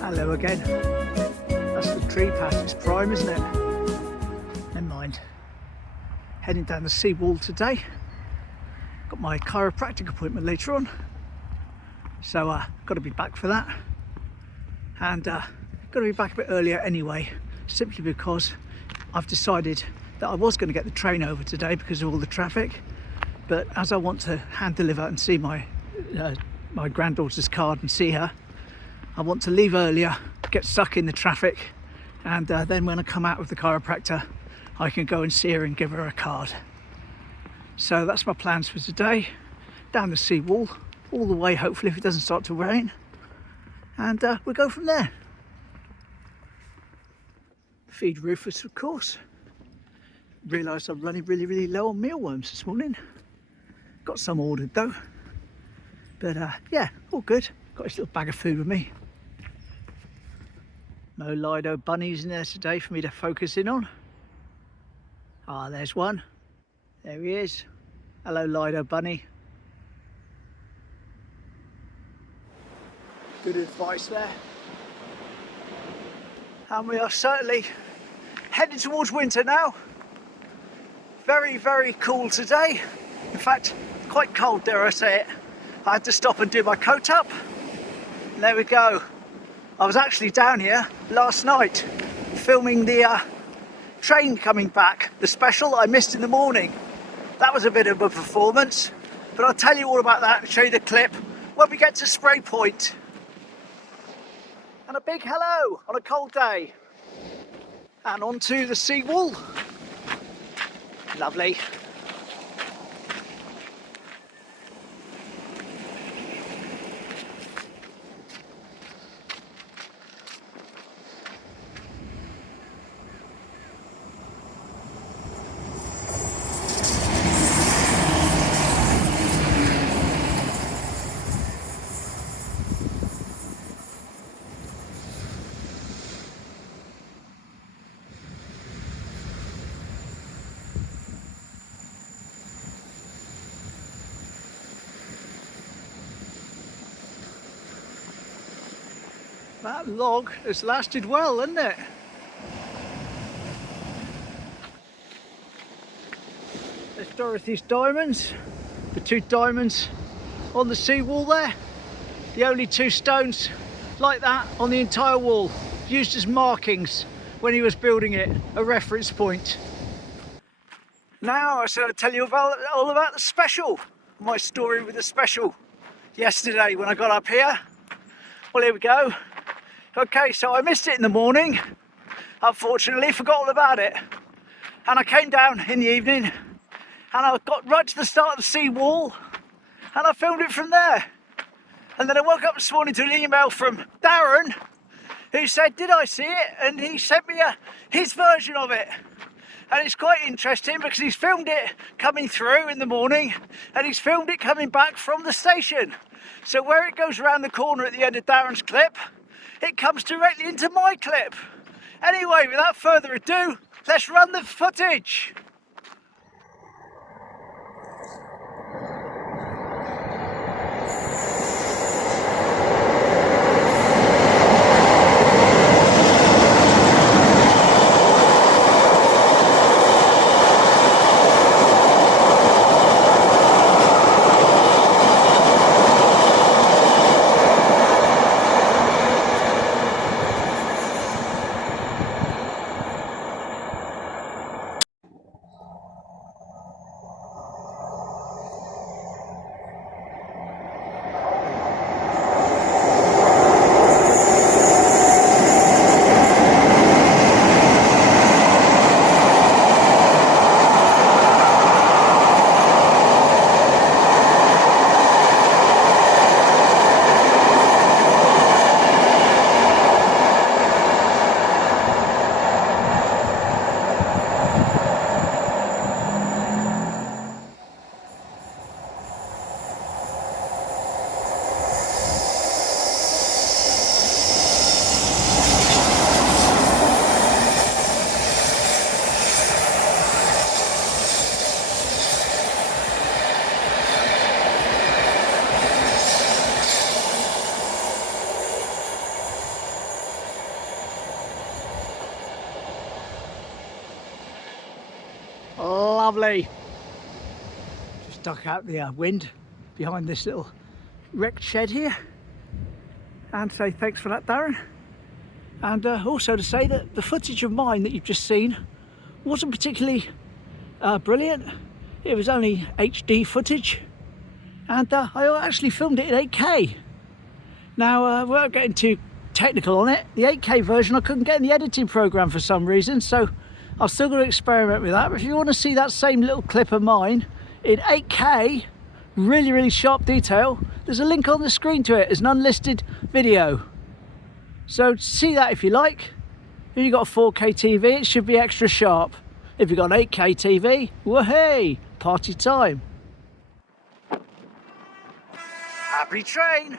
Hello again. That's the tree patch. It's prime, isn't it? Never mind. Heading down the seawall today. Got my chiropractic appointment later on, so got to be back for that, and got to be back a bit earlier anyway, simply because I've decided that I was going to get the train over today because of all the traffic, but as I want to hand deliver and see my granddaughter's card and see her, I want to leave earlier, get stuck in the traffic, and then when I come out with the chiropractor I can go and see her and give her a card. So that's my plans for today. Down the seawall all the way, hopefully, if it doesn't start to rain, and we'll go from there. Feed Rufus, of course. Realised I'm running really low on mealworms this morning. Got some ordered though, but yeah, all good. Got this little bag of food with me. No Lido bunnies in there today for me to focus in on. Ah, there's one. There he is. Hello, Lido bunny. Good advice there. And we are certainly heading towards winter now. Very cool today. In fact, quite cold, dare I say it. I had to stop and do my coat up. And there we go. I was actually down here last night filming the train coming back, the special I missed in the morning. That was a bit of a performance, but I'll tell you all about that and show you the clip when we get to Spray Point. And a big hello on a cold day. And onto the seawall. Lovely. That log has lasted well, hasn't it? There's Dorothy's diamonds, the two diamonds on the seawall there. The only two stones like that on the entire wall, used as markings when he was building it, a reference point. Now I said I'd tell you all about the special, my story with the special yesterday when I got up here. Well, here we go. Okay, so I missed it in the morning, unfortunately, forgot all about it. And I came down in the evening and I got right to the start of the seawall and I filmed it from there. And then I woke up this morning to an email from Darren who said, did I see it? And he sent me his version of it. And it's quite interesting because he's filmed it coming through in the morning and he's filmed it coming back from the station. So where it goes around the corner at the end of Darren's clip, it comes directly into my clip. Anyway, without further ado, let's run the footage. lovely. Just duck out the wind behind this little wrecked shed here and say thanks for that, Darren. And also to say that the footage of mine that you've just seen wasn't particularly brilliant. It was only HD footage, and I actually filmed it in 8K. Now, without getting too technical on it, the 8K version I couldn't get in the editing program for some reason, so I've still got to experiment with that. But if you want to see that same little clip of mine in 8K, really sharp detail, there's a link on the screen to it as an unlisted video. So see that if you like. If you've got a 4K TV, it should be extra sharp. If you've got an 8K TV, woohoo, party time. Happy train.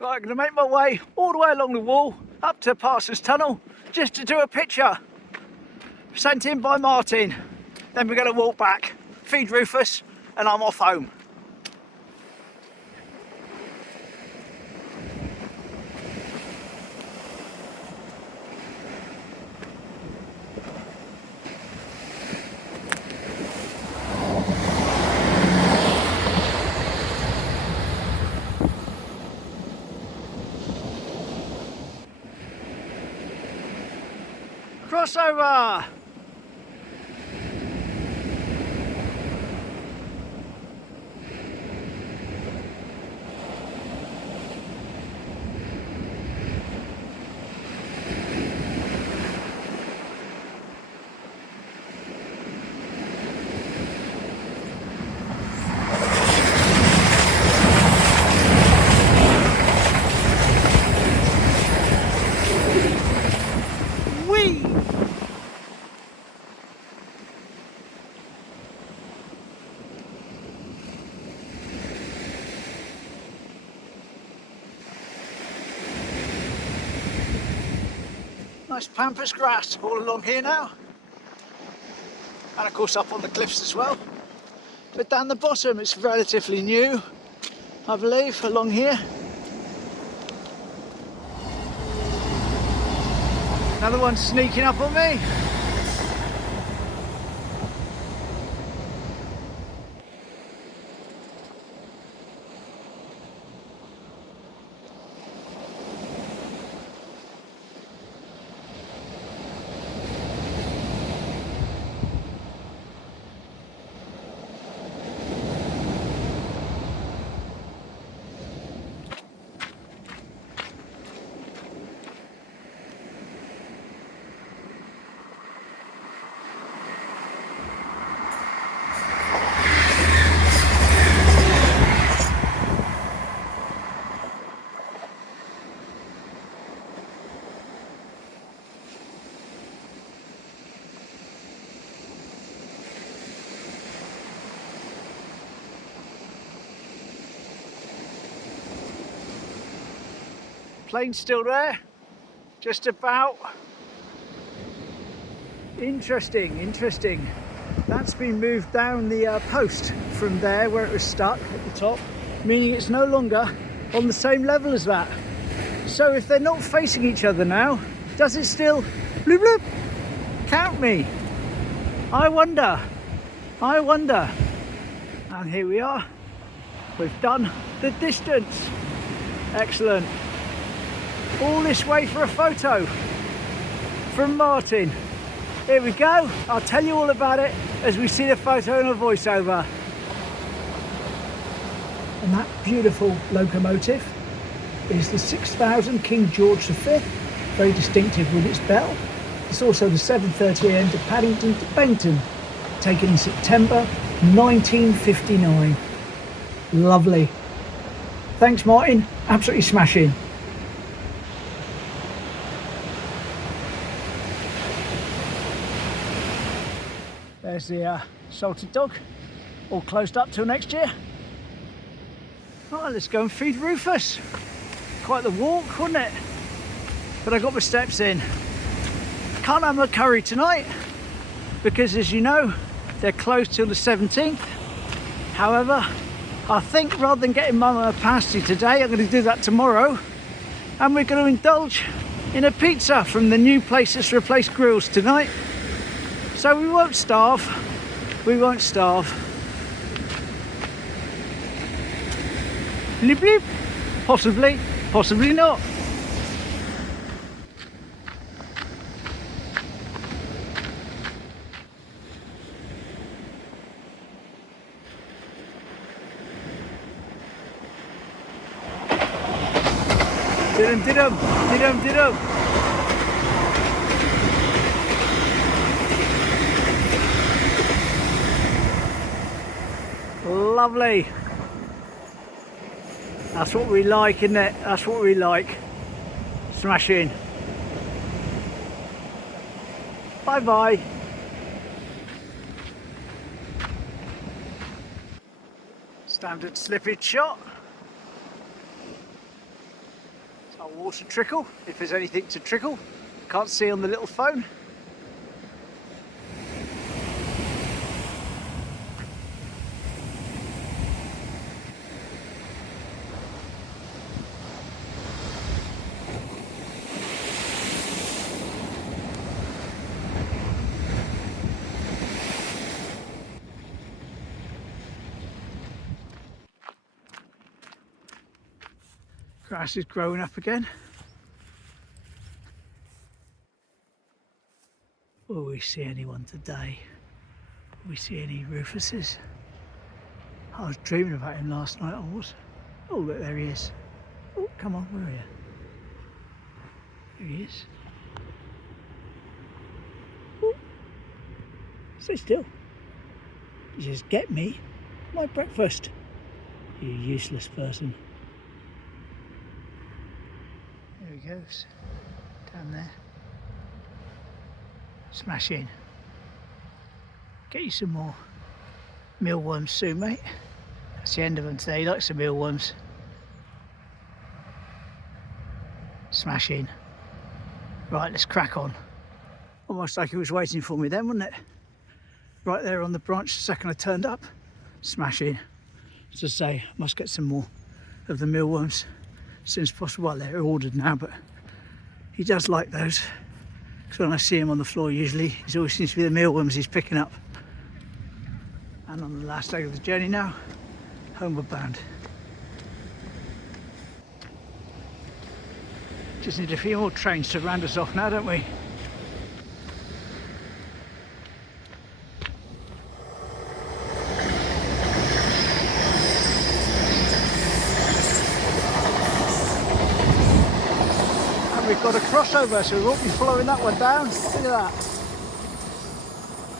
Right, I'm going to make my way all the way along the wall up to Parsons Tunnel just to do a picture sent in by Martin. Then we're going to walk back, feed Rufus, and I'm off home. Crossover! Nice pampas grass all along here now, and of course up on the cliffs as well, but down the bottom it's relatively new, I believe, along here. Another one sneaking up on me. Plane's still there, just about. Interesting. That's been moved down the post from there where it was stuck at the top, meaning it's no longer on the same level as that. So if they're not facing each other now, does it still bloop bloop count me? I wonder. And here we are, we've done the distance. Excellent. All this way for a photo from Martin. Here we go. I'll tell you all about it as we see the photo and a voiceover. And that beautiful locomotive is the 6000 King George V, very distinctive with its bell. It's also the 7:30 AM to Paddington to Benton, taken in September 1959. Lovely. Thanks, Martin. Absolutely smashing. There's the Salty Dog, all closed up till next year. Right, let's go and feed Rufus. Quite the walk, wasn't it? But I got my steps in. Can't have my curry tonight because, as you know, they're closed till the 17th. However, I think rather than getting mum a pasty today, I'm going to do that tomorrow. And we're going to indulge in a pizza from the new place that's replaced grills tonight. So we won't starve. We won't starve. Bleep bleep. Possibly, possibly not. Didum, didum, didum. Lovely. That's what we like, isn't it? That's what we like. Smashing. Bye bye. Standard slippage shot. Our water trickle, if there's anything to trickle. Can't see on the little phone. Grass is growing up again. Will we see anyone today? Will we see any Rufuses? I was dreaming about him last night, I was. Oh look, there he is. Oh, come on, where are you? There he is. Oh. Stay still. You just get me my breakfast. You useless person. There he goes, down there. Smash in. Get you some more mealworms soon, mate. That's the end of them today. He likes some mealworms. Smash in. Right, let's crack on. Almost like he was waiting for me then, wasn't it? Right there on the branch the second I turned up. Smash in. As I say, I must get some more of the mealworms as soon as possible. Well, they're ordered now, but he does like those. Because when I see him on the floor, usually, it always seems to be the mealworms he's picking up. And on the last leg of the journey now, homeward bound. Just need a few more trains to round us off now, don't we? We've got a crossover, so we won't be following that one down. Look at that.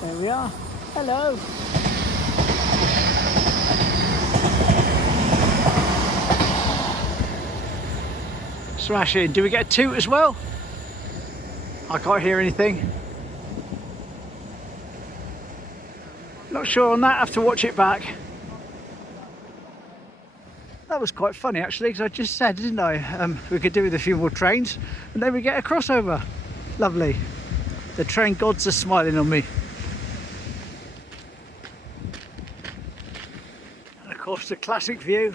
There we are. Hello. Smashing. Do we get a toot as well? I can't hear anything. Not sure on that, have to watch it back. That was quite funny actually, because I just said, didn't I, we could do with a few more trains and then we get a crossover. Lovely. The train gods are smiling on me. And of course the classic view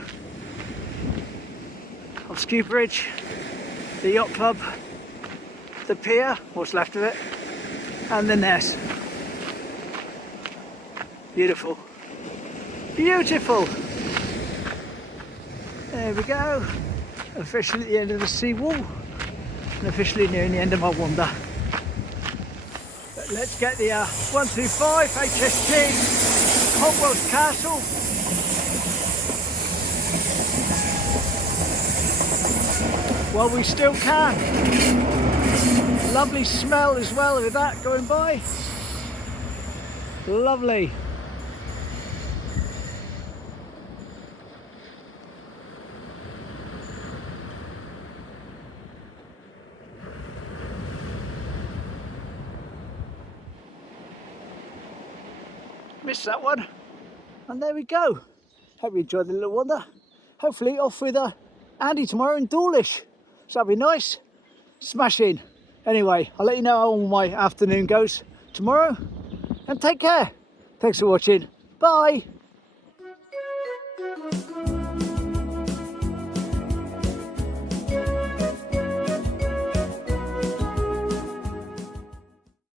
of Skew Bridge, the yacht club, the pier, what's left of it, and the Ness. Beautiful. Beautiful. There we go, officially at the end of the seawall and officially nearing the end of my wander. But let's get the 125 HST Caldwell's Castle. Well, we still can. Lovely smell as well with that going by. Lovely. Missed that one. And there we go. Hope you enjoyed the little wander. Hopefully off with Andy tomorrow in Dawlish. So that'll be nice. Smashing. Anyway, I'll let you know how my afternoon goes tomorrow. And take care. Thanks for watching. Bye.